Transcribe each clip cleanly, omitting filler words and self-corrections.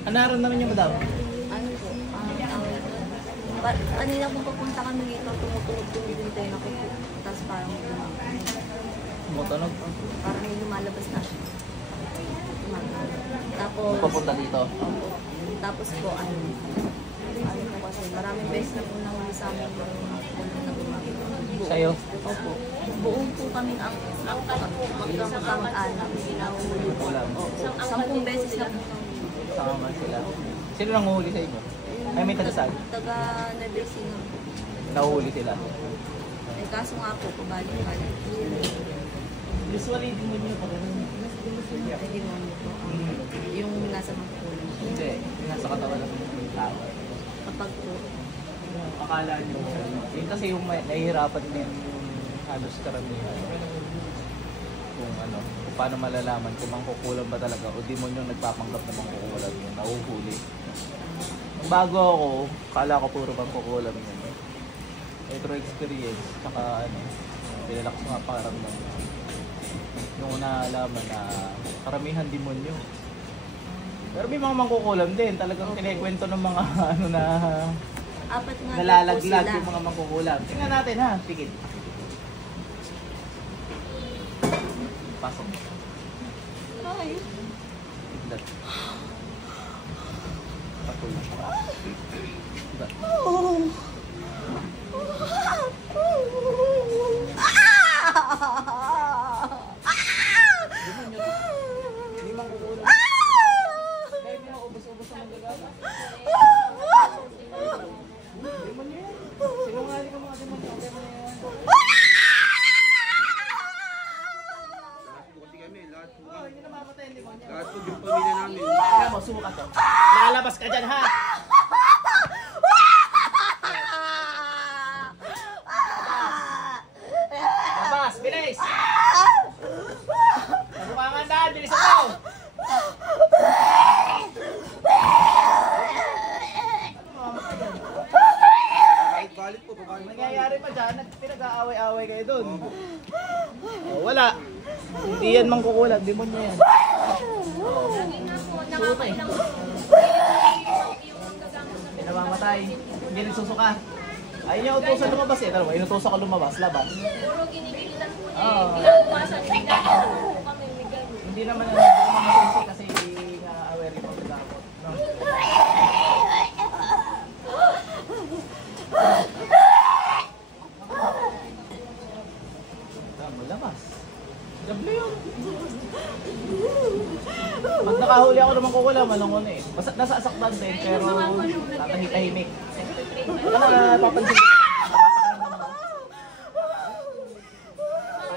Ano naman niyo, madam? Ano po, kanina kung papunta kami dito, tumutunog-tunog yung tayo ako po. Tapos parang Tumutunog? parang may lumalabas na siya. Tapos, Papunta dito? opo. Tapos po, ano po kasi, maraming beses na po nahuli sa amin yung kulong na gumagawa. Sa'yo? Opo. Buong po kami ang magkamag-anak. Ginahuli po. Opo. 10 beses na po. Sama man sila. Sino nang uhuli sa inyo? Ay, may tagasag? Taga Nebesino. Nahuhuli sila. Eh, kaso nga po, pabalik-balik. Usually, di mo nyo pa ganun. Hindi mo po. Yung nasa magkulong. Hindi, nasa katawan lang yung tao. Kapag po, Akala nyo, yun kasi yung nahihirapan din halos karamihan. Kung ano, kung paano malalaman kung mangkukulam ba talaga o demonyo nagpapanggap na mangkukulam yun, nahuhuli. Nung bago ako, kala ko puro mangkukulam yun. Eh, through experience, saka ano, pinalakas mga pakiramdam. Yung naalaman na karamihan demonyo. Pero may mga mangkukulam din, talagang kinikwento ng mga ano na apat nga nalalaglag po yung mga mangkukulam. Tingnan natin ha, tikit. Pasok. Ay. Tignan. Patuloy. Diba? Hindi mangkukulam. Kaya may maubos-ubos ang manggagaba. Demonyo yan. Sinungaling ang mga demonyo. Demonyo yan. Hindi na mapatay ang demonyo. Lahat po yung pamilya namin. Tingnan mo, subukan to. Lalabas ka dyan, ha? Labas, bilis! Nabukangan na, bilisan mo! Kahit galit po, babae. Nangyayari pa dyan, pinag-aaway-aaway kayo dun. Oh, wala. Hindi yan mangkukulat, demonyo yan. Sutay. Hindi namamatay. Hindi nagsusuka. Ayun niya utusan lumabas eh. Tara, inutusan ko lumabas, labas. Puro ginigilitan po niya. Oo. Ginagawasan niya. Ginagawa po kami. May ganun. Hindi naman masusi kasi na-aware yung pagkakot. No? Tama, labas. Gabli yun. Pag nakahuli ako naman kukula, malungon eh. Basta nasasaktan din, pero tatahimik. Ano na napapansin? Kaya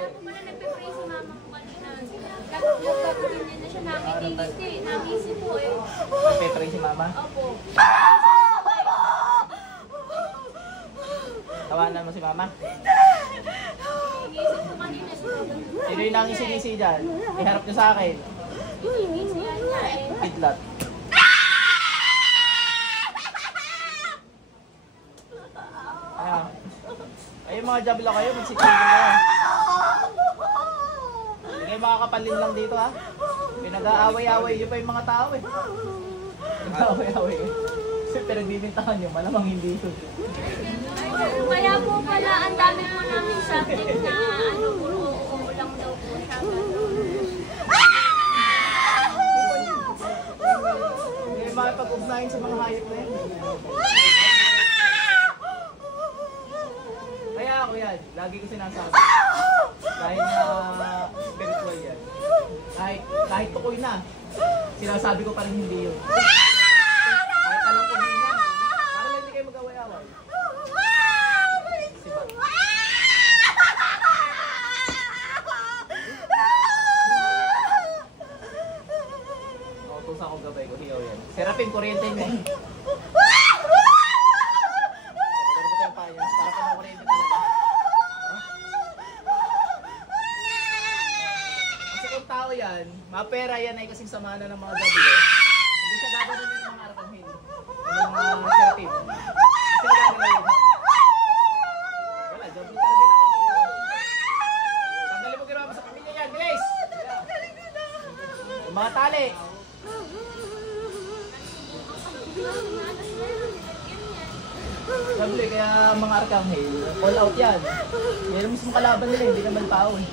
po pala nagpe-pray si mama ko kanina. Nagpapagin niya na siya. Nakikingiti. Nakisi po eh. Nagpe-pray si mama? Opo. Tawanan mo si mama? Nagisip ko kanina. Sino yung nangisi-ngisi dyan? Iharap niyo sa akin. Pinigisihan niya eh. Kidlat. Ay, mga jabla kayo, magsisigil kayo. Hindi kayo makakapalin lang dito ha. Pinag-aaway-aaway nyo pa yung mga tao eh. Pinag-aaway-aaway kayo. Kasi pinagbibintahan nyo, malamang hindi yun. Kaya po pala, ang dami po namin subject na ano, puro umuulang daw po siya. Hindi kayo makipag-ugnayan sa mga hayop na yun. Kaya ako yan, lagi ko sinasabi. Kahit spiritual yan. Kahit tukoy na, sinasabi ko pa rin hindi yun. Kahit alam ko hindi na, para lang hindi kayo mag-away-away. Sibat. Nautusan ko gabay ko, hiyaw yan. Serapin, kuryente niya. Para ka ng kuryente talaga. Kasi kung tao yan, mapera yan ay kasing samahan ng mga gabi. Hindi siya gagawin yun ng mga arkanghel. Yung mga serapin. Hindi sila gagawin yun. Wala, gabi talaga nakikita. Tanggalin mo ginawa mo sa pamilya yan, bilis! Yung mga tali. Sabi kaya mga Arcangel, all out yan. Yan ang mismo kalaban nila, hindi naman tao eh.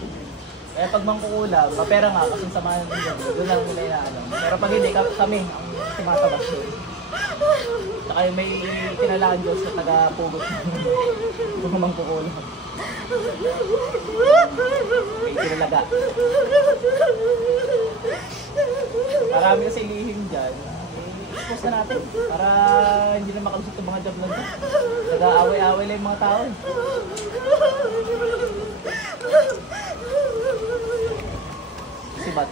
Kaya pag mangkukulam, mapera nga kasi samahan ng dyan. Doon lang nila inaalam. Pero pag hindi, kami ang tumatabas doon. Saka yung may kinalaan Diyos na taga-pugot kung mangkukulam. May kinalaga. Marami kasi lihim dyan. I-expose na natin para hindi na makalusot yung mga job lang dyan. Nag-aaway-aaway lang yung mga tao. Sibat.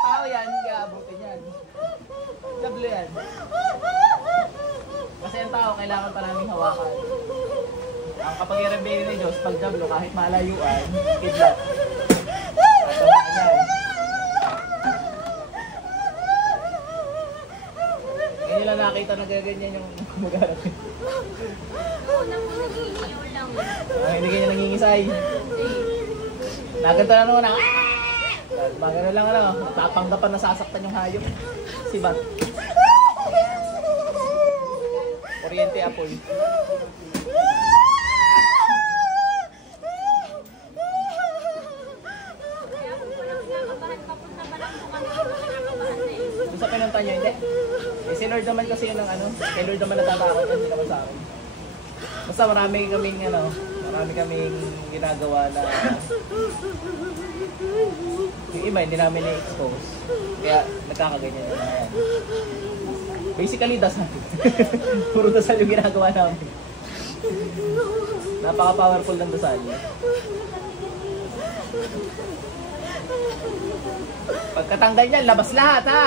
Tao yan, hindi aabutin yan. Jablo yan. Kasi ang tao, kailangan pa namin hawakan. Ang kapangyarihan ni Diyos, pag jablo, kahit malayuan, kidlat. Tatawan yan. Ngayon lang nakita na gaganyan yung mag-arap. Una po nag-iiyaw lang. Hindi ganyan nangingisay. Naganto na naman ang bagano lang ano, tapanggapan na sasaktan yung hayop. Sibat. Kuryente apoy. Kaya po walang kinakabahan. Papunta pa lang po kami kung kinakabahan na eh. Doon sa pinunta nyo, hindi? Eh, si Lord naman kasi yun ang ano, kay Lord naman natatakot, hindi naman sa akin. Basta marami kaming ginagawa na yung iba hindi namin i-expose. Kaya nagkakaganyan na yan. Basically, dasal. Puro dasal yung ginagawa namin. Napaka-powerful ng dasal. Pagkatanggal niyan, labas lahat ha!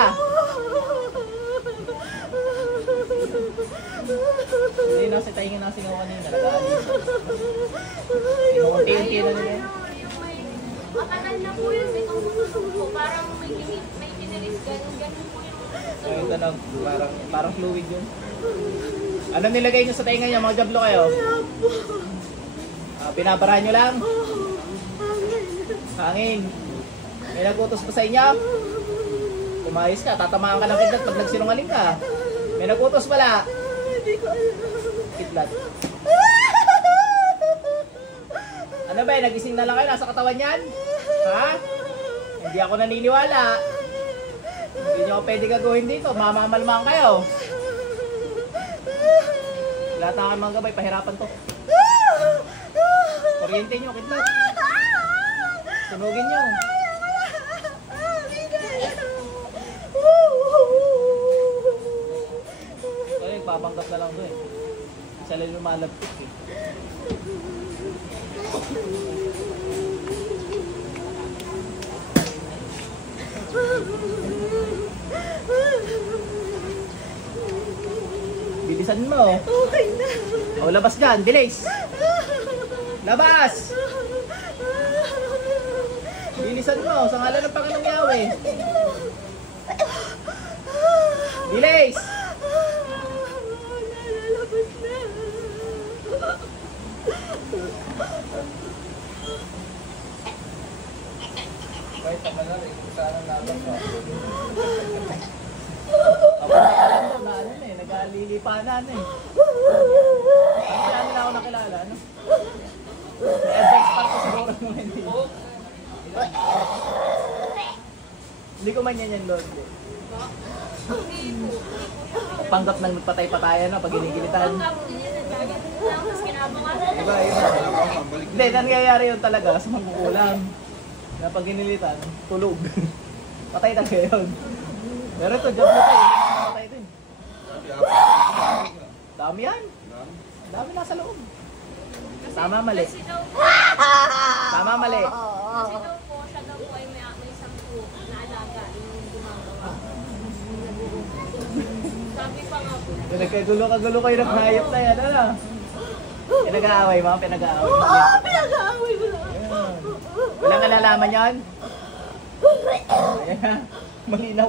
Hindi nasa taingin na sinaw kanina, nag-aalis. Unti-unti na nila. Matagal na po yun, itong bususok po. Parang may tiniris, ganun po yung So, ito na, parang fluid yun. Ano nilagay nyo sa tainga niya, mga jablo kayo? Binabara nyo lang? Hangin. May nagutos pa sa inyo? Kumayos ka, tatamaan ka ng kidlat pag nagsinungaling ka. May nagutos pala. Kidlat. Ano ba, nagising na lang kayo, nasa katawan yan? Ha? Hindi ako naniniwala. Hindi nyo ako pwede gagawin dito, mamamalmang kayo. Lahat na mga gabay, pahirapan to. Kuryente nyo, kidlat. Sunugin nyo. Kaya nagpapanggap na lang doon eh. Isa lang lumalagpit eh. Bilisan mo. Okay na. O, labas dyan. Bilis. Labas! Bilisan mo. Sa ngalan ng Panginoong Yahweh. Bilis! Lalabas na. Kahit naman na rin, kung saan ang nabang ko. Ako na ano eh. Nag-alilipanan eh. Ang namin ako nakilala, ano? Advance pa ko siguro nung hindi. Hindi ko man yan Lord. Panggap ng patay-patayan na pag ginigilitan. Tapos kinabukasan. Diba, hindi, nangyayari yun talaga sa mangkukulam. Na pag ginilitan, tulog. Patay talaga yun. Pero ito, job na tayo. Patay din. Dami yan. Dami nasa loob. Tama, mali. Kasi daw po, Tama, mali. siya daw po ay may sampu na alaga yung gumagawa. Sabi pa nga po. Nagkagulo-kagulo kayo ng hayop na yan, ano? Pinag-aaway, mga pinag-aaway. Pinag-aaway mo lang. Ayan. Walang kalalaman yan? Ayan. Malinaw.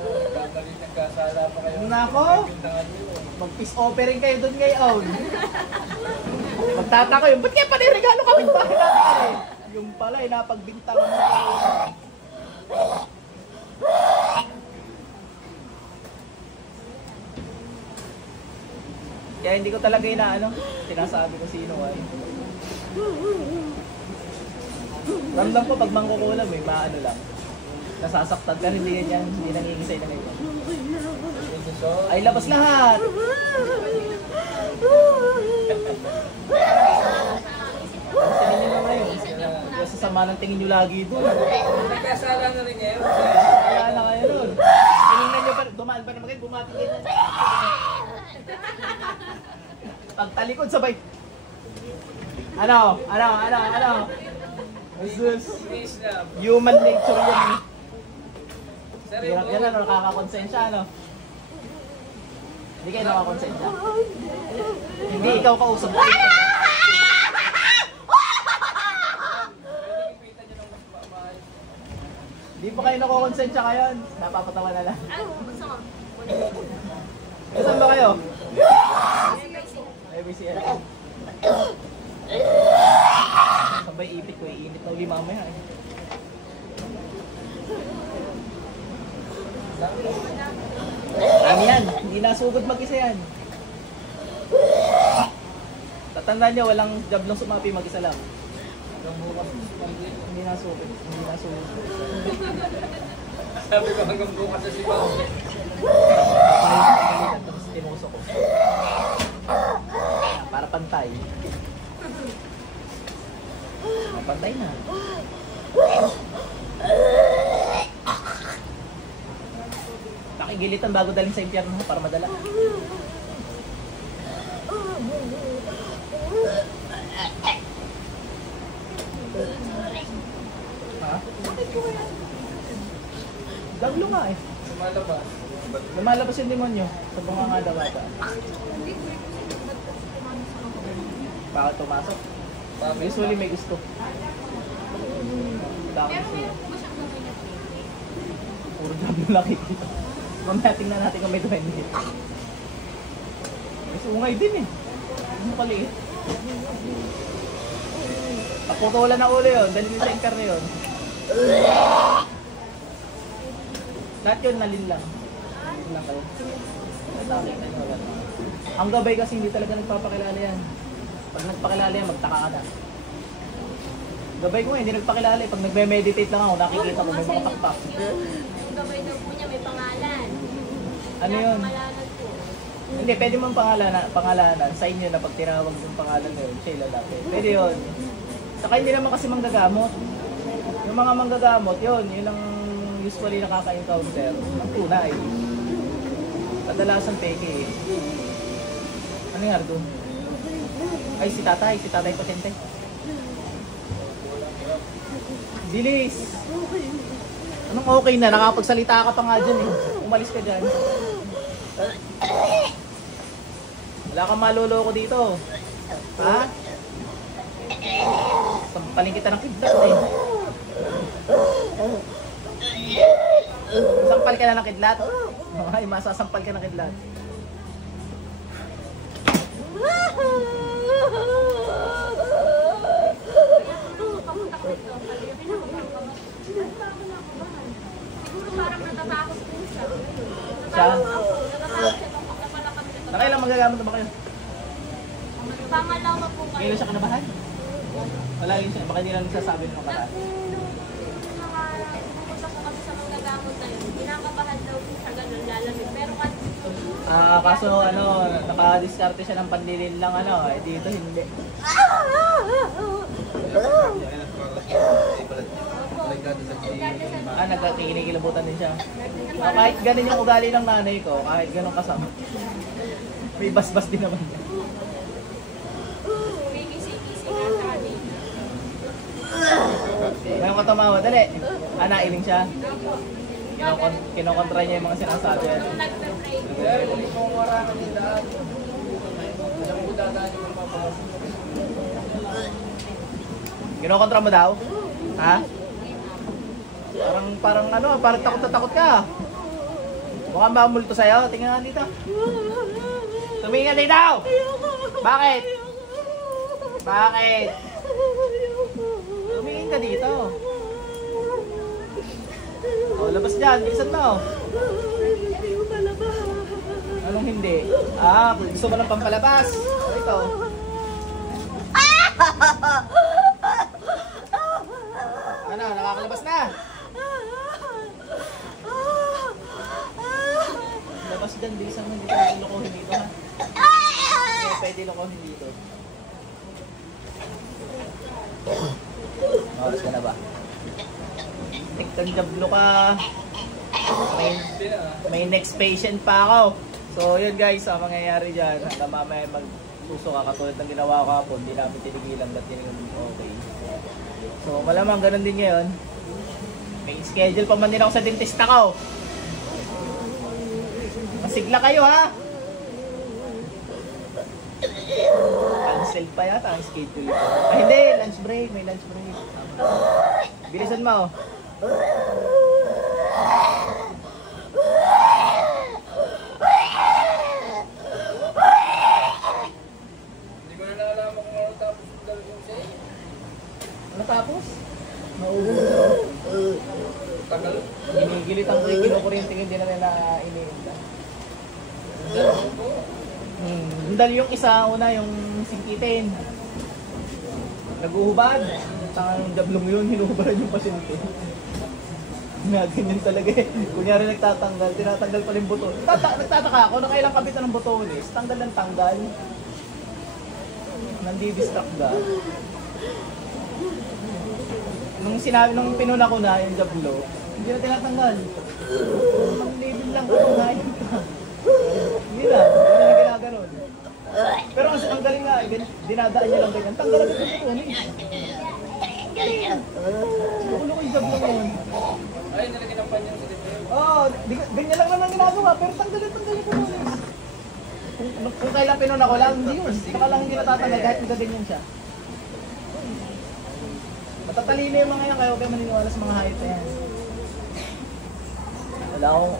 Nagkamali, nagkasala pa kayo. Nako, Bintangan nyo. mag-peace offering kayo doon ngayon. Magtataka yun, ba't kaya pa regalo kami bahay natin? Yung pala, napagbintangan mo. Kaya hindi ko talaga sinasabi ko sino ay. Ramdam ko pag mangkukulam maano lang. Nasasaktan ka, hindi ganyan, hindi nangingisay na ganyan. Ay, labas lahat! Tingin nyo na ngayon. Kaya sasama ng tingin nyo lagi doon. Nagkasala na rin niya. Kaya na kayo doon. Tinignan nyo pa, dumaan pa naman kayo, bumati kayo. Pagtalikod sabay. Ano? Jesus. Human nature yan. Hirap yan, nakakakonsensya, Hindi kayo nakakonsensya. Hindi ikaw kausap. Hindi pa kayo nakakonsensya ngayon. Napapatawa na lang. Gusto mo? Saan ba kayo? ABCL. Sabay ipit ko, iinit na uli mamaya eh. Dami yan, hindi nasugod mag-isa yan. Tatandaan nyo, walang job ng sumapi mag-isa lang. Hindi nasugod. Sabi ko hanggang bukas sa sibaw. Tapos tinuso ko. Para pantay. Pantay na. Nakigilitan bago daling sa impyerno para madala. Ha? Daglo nga eh. Sumalabas. Lumalabas yung demonyo sa bunganga bata. Bakit pumasok? Usually may gusto. Bakit gusto? Puro job yung nakikita. Mamaya tingnan natin kung may duwende. May sungay din eh. Ano kaliit? Paputulan na ulo yun. Dali sa internet yun. Lahat yun nalin lang. Nalin lang kayo. Ang gabay kasi hindi talaga nagpapakilala yan. Pag nagpakilala yan, magtaka ka na. Gabay ko hindi nagpakilala. Pag nagme-meditate lang ako, nakikita ko may mga pakpak. Yung gabay daw po niya may pangalan. Ano yun? Pangalanan po. Hindi, pwede mong pangalanan sa inyo na pag tinawag yung pangalan na yun, siya lalaki. Pwede yun. Saka hindi naman kasi manggagamot. Yung mga manggagamot, yun ang usually nakaka-encounter. Ang tunay. Kadalasan peke eh. Ano nga doon? Ay, si tatay patente. Bilis! Anong okay na? Nakapagsalita ka pa nga dyan eh. Umalis ka dyan. Wala kang maluloko dito. Ha? Sampalin kita ng kidlat eh. Sampal ka na ng kidlat? Ay, masasampal ka ng kidlat. Siguro parang natatakot po siya. Siya? Natatakot siya nung napalakad siya. Nakailang magagamot na ba kayo? Pangalawa po kayo. Ngayon siya kinabahan? Wala yun siya. Baka hindi lang nagsasabi ng kabahan. Pumunta po kasi sa mga gamot na yun. Kinakabahan daw po siya ganun lalamig. Pero kasi Kaso nakadiskarte siya ng pandilin lang dito hindi. Nagkikinikilabutan din siya. Kahit ganun yung ugali ng nanay ko, kahit ganun kasama. May basbas din naman niya. kumikisi-kisi na sa kanina. Ngayon ko tumawa, dali. Nailing siya. Kinokontra niya yung mga sinasabi. Nung nagpe-pray po. Pero kung itong warangan yung daan, alam ko dadaan yung mapapasok. Kinokontra mo daw? Ha? Parang takot na takot ka. Mukhang ba multo sa'yo? Tingnan nga dito. Tumingin ka dito! Bakit? Bakit? Tumingin ka dito. Labas dyan. Bilisan mo. Anong hindi? Gusto mo ng pampalabas? Ito. Ano, nakakalabas na? Labas dyan, bilisan mo. Hindi pwede lokohin dito, ha? Hindi pwede lokohin dito. Oras ka na ba? Tiktan jablo ka. May next patient pa ako. So yun guys, ang mangyayari dyan, hanggang mamaya magsuso ka katulad ng ginawa ko hapon, hindi namin tinigilan ba't yun okay. So malamang ganun din ngayon. May schedule pa man din ako sa dentista ko. Masigla kayo ha. Cancel pa yata ang schedule ko. Hindi, lunch break, may lunch break. Bilisan mo. Hindi ko na nalaman kung ano tapos yung dalawang siya. Ano tapos? Nauubos. Tagal. Ginigilit ang kinukuryente, hindi na nila iniinda. Dahil yung isa, una yung singkitin. Naguhubad. Saka yung jablong yun, hinuhubad yung pasyente. Ganyan talaga eh. Kunyari nagtatanggal, tinatanggal pa rin buto. Nagtataka ako, nakailang kapitan ng butones, tanggal ng tanggal. Nandi-distract ka. Nung pinuna ko na yung jablo, hindi na tinatanggal. Ang label lang ko, ngayon ka. Hindi na ginaganon. Pero ang galing nga, dinadaan niya lang ganyan. Tanggal agad yung butones. Ulo ko yung jablo yun. Ay, nalagyan ng panyan sa dito. Oo, ganyan lang naman ginagawa, pero tanggal yung butones. Kung kailan pinuna ko lang, hindi yun. Baka lang hindi natatanggal kahit nagaganyan siya. Matatalino yung mga yan, kaya huwag kayo maniniwala sa mga hayop na yan.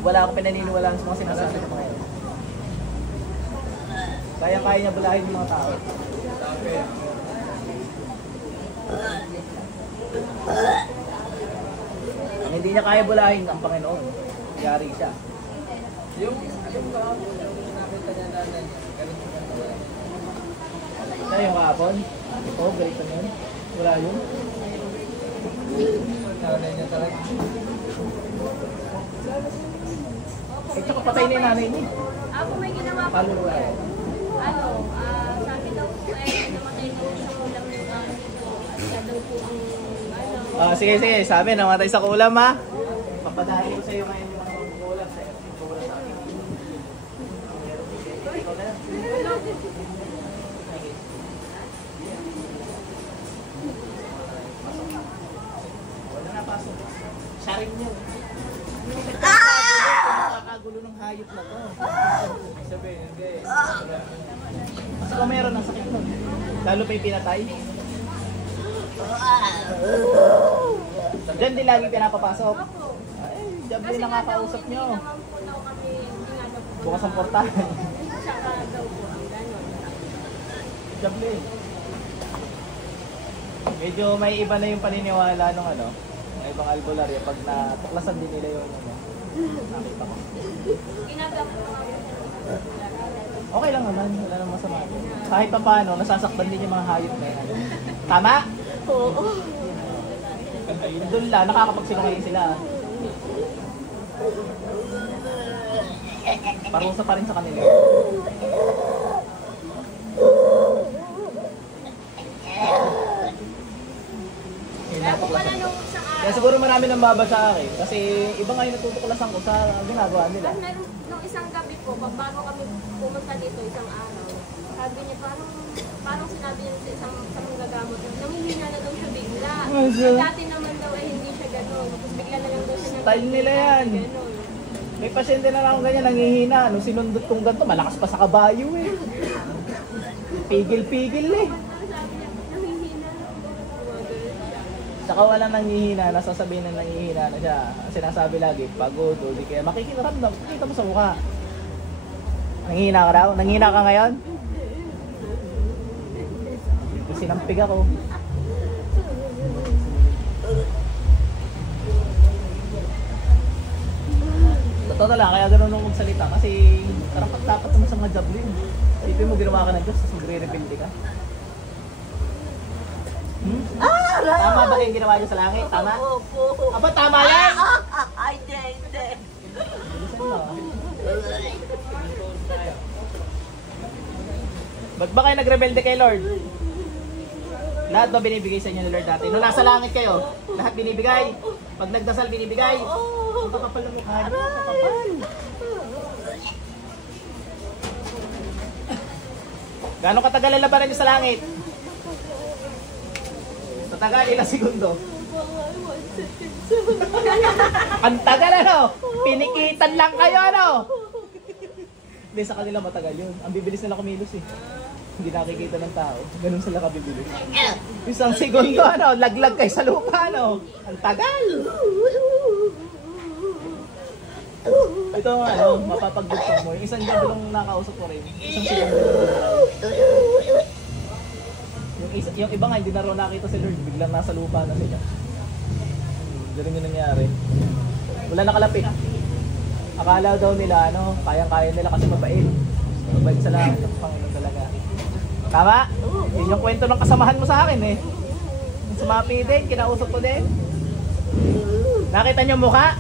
Wala akong pinaniniwalaan sa mga sinasabi sa mga yan. Kaya niya bulahin yung mga tao. Sabi. Ang hindi niya kaya bulahin ang Panginoon. Yari siya. Yung kahapon, yung nakita niya nanay, ganun yung gano'n. Siya yung kahapon. Ito, ganito na yun. Wala yun. Nanay niya talaga. Eh, tsaka patay na yung nanay niya. Ako may ginawa pa po yan. Sabi daw po namatay daw sa ulam ng amo ko. At siya daw po ang Sige, sabi, namatay sa kulam ha. Papadali ko sa iyo ngayon yung mga kulam sa iyo. Kulam sa akin. Ikaw na. Wala na, pasok. Siya rin yun. Nakakagulo ng hayop na to. Sabihin, hindi. Kasi kung meron ng sakit nun, lalo pa yung pinatay. Diyan din lagi pinapapasok. Ay, job din nakakausap nyo. naman po daw kami, hindi nga daw po. Bukas ang portahan. Tsaka daw po ang gano'n. Job din. Medyo may iba na yung paniniwala ng ng ibang albularyo pag natuklasan din nila yung nakita ko. Ginagawa po nga po. Okay lang naman, wala namang masama. Kahit pa paano, nasasaktan din yung mga hayop na yan. Tama? Oo. Doon lang, nakakapagsinungaling sila. Parusa pa rin sa kanila. Kaya po pala nung isang araw, Kaya siguro marami nang babasa akin. Kasi iba nga yung natutuklasan ko sa ginagawa nila. tapos meron nung isang gabi po, bago kami pumunta dito isang araw, sabi niya parang sinabi niya sa isang gagamot, namihina na daw siya bigla. Dati naman daw hindi siya gano'n. Tapos bigla na lang daw siya Style nila yan. gano'n. May pasyente na lang ganyan, nangihina. Nung sinundot kong ganito, malakas pa sa kabayo eh. Pigil-pigil eh. Sabi niya, namihina. Gumagano'n siya. Saka walang nangihina, nasasabihin na nangihina na siya. Sinasabi lagi, pagod o di kaya makikiramdam, kita mo sa mukha. Nangihina ka raw? Nangihina ka ngayon? Sinampig ako. totoo lang, kaya ganun nung magsalita kasi karapat dapat naman sa mga jablin. Isipin mo ginawa ka ng Diyos, tapos magre-rebelde ka. Tama ba yung ginawa niyo sa langit? Tama? Opo. Aba, tama yan! Ay, hindi. Bilisan mo. Ba't ba kayo nagrebelde kay Lord? Lahat ba binibigay sa inyo ni Lord dati? Nung nasa langit kayo, lahat binibigay. Pag nagdasal, binibigay. Ang kakapal ng mukha niyo, ang kakapal. Gano'ng katagal ang labanan niyo sa langit? Matagal, ilang segundo? Ang tagal ano? Pinikitan lang kayo ano? Hindi, sa kanila matagal yun. Ang bibilis nila kumilos eh. Hindi nakikita ng tao. Ganun sila kabibilis. Isang segundo ano, laglag kayo sa lupa ano? Ang tagal! Ito ano, mapapagdugtong mo. Yung isang jablong nakausap ko rin. Isang segundo. Yung iba nga, hindi na raw nakita si Lord. Biglang nasa lupa na sila. Ganun yung nangyari. Wala nakalapit. Akala daw nila, ano, kayang-kaya nila kasi mabait. Mabait sa langit ng Panginoon talaga. Tama? Yun yung kwento ng kasamahan mo sa akin eh. Yung sumapi din, kinausap ko din. Nakita niyo mukha?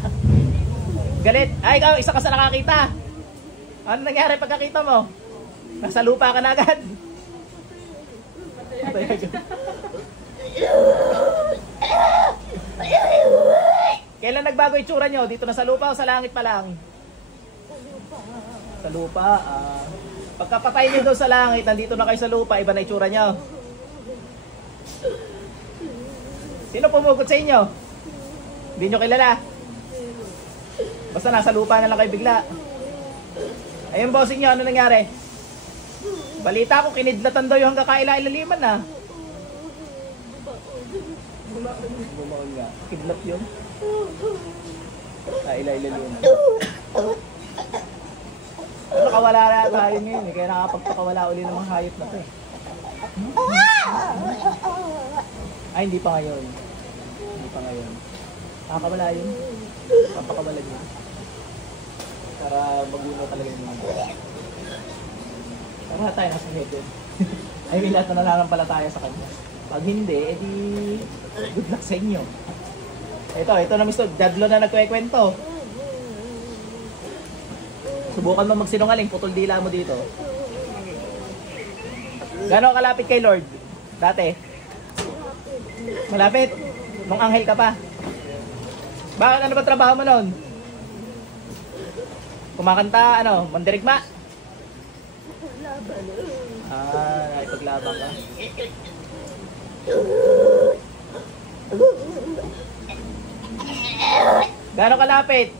Galit. Ay, ikaw, isa ka sa nakakita. Ano nangyari pagkakita mo? Nasa lupa ka na agad. Kailan nagbago itsura nyo? Dito na sa lupa o sa langit pa lang? Sa lupa. Pagkapatay nyo doon sa langit, nandito na kayo sa lupa, iba na itsura nyo. Sino pumugot sa inyo? Hindi nyo kilala. Basta nasa lupa na lang kayo bigla. Ayun bossing nyo, ano nangyari? Balita ko, kinidlatan daw yung hanggang kaila-ilaliman na. Bumaon nga. Kidlat yun. Kaila-ilaliman. Nakawala na tayo ngayon eh. Kaya nakapagpakawala uli ng mga hayop na to eh. Ay, hindi pa ngayon. Hindi pa ngayon. Nakakawala yun. Papakawala yun. Para maguno talaga yung mga. Para tayo nasa heaven. Ay, may lahat na nananampalataya sa kanya. Pag hindi, edi good luck sa inyo. Ito na Mr. Dadlo na nagkwekwento. Subukan mo magsinungaling, putol dila mo dito. Gano'ng kalapit kay Lord? Dati? Malapit? Nung anghel ka pa? Bakit ano ba trabaho mo nun? Kumakanta, ano, mandirigma? Nakipaglaban ka. Gano'ng kalapit?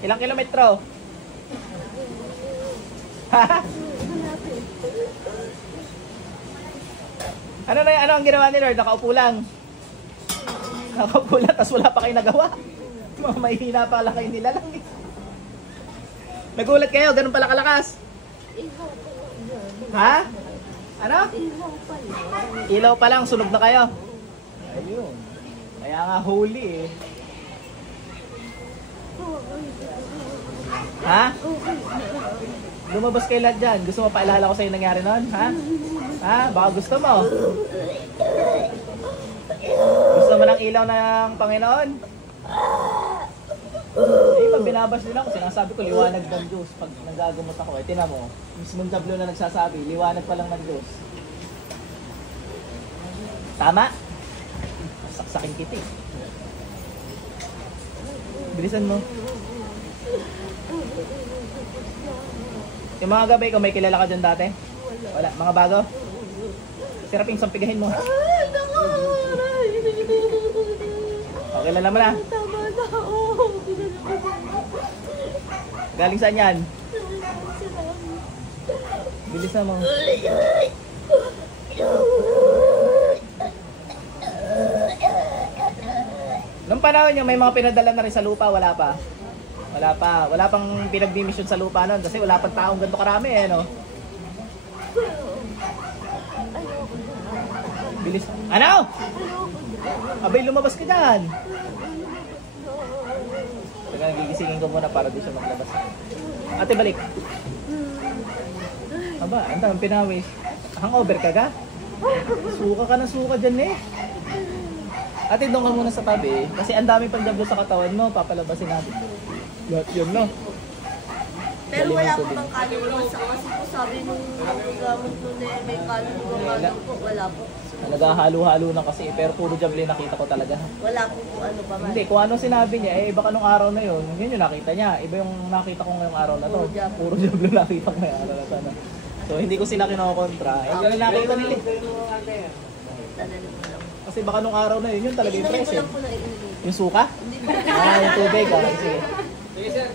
Ilang kilometro? Ano ang ginawa ni Lord? Nakaupo lang. Nakaupo lang, tapos wala pa kayo nagawa. Mahihina pa lang kayo nilalang. Nagulat kayo, ganun pala kalakas. Ha? Ano? Ilaw pa lang, sunog na kayo. Ayun. Kaya nga holy eh. Ha? Lumabas kayo lahat dyan. Gusto mo paalala ko sa'yo nangyari nun? Ha? Ha? Baka gusto mo. Gusto mo ng ilaw ng Panginoon? Eh, pag binabas nila ako, sinasabi ko liwanag ng Diyos pag nanggagamot ako. Eh, tinan mo, mismong Dablo na nagsasabi, liwanag pa lang ng Diyos. Tama? Saksakin kita eh. Bilisan mo. Yung mga gabay ko, may kilala ka dyan dati? Wala. Mga bago? Siraping, sampigahin mo. Okay, kilala mo na. Galing saan yan? Bilis na mo. Nung panahon nyo, may mga pinadala na rin sa lupa, wala pa? Wala pa. Wala pang pinagbimisyon sa lupa nun kasi wala pang taong ganito karami eh, no? Bilis. Ano? Abay, lumabas ka dyan. Teka, gigisingin ko muna para di siya maglabas. Ate, balik. Aba, ang daming pinawis. Hangover ka ga? Suka ka na suka dyan eh. Ate, doon ka muna sa tabi. Kasi ang dami pang jablo sa katawan mo. Papalabasin natin. Lahat yun, no? Pero Galing wala ang po tubig. bang kaluluwa sa kasi po sabi nung gamot po na may kaluluwa po. Wala po. Naghahalo-halo na kasi. Pero puro jablo yung nakita ko talaga. Wala po po ano pa man. Hindi, kung ano sinabi niya, eh baka nung araw na yun, yun yung nakita niya. Iba yung nakita ko ngayong araw na to. Puro jablo. Puro jablo nakita ko ngayong araw na to. No? So hindi ko sila kinokontra. Eh, yun yung nakita nila. Dadalhin mo lang. Kasi baka nung araw na yun, yun talaga yung Inumin mo present. lang po na inumin. Yung suka? Hindi po. Ah, yung tubig. Ah. Sige. Sige sir.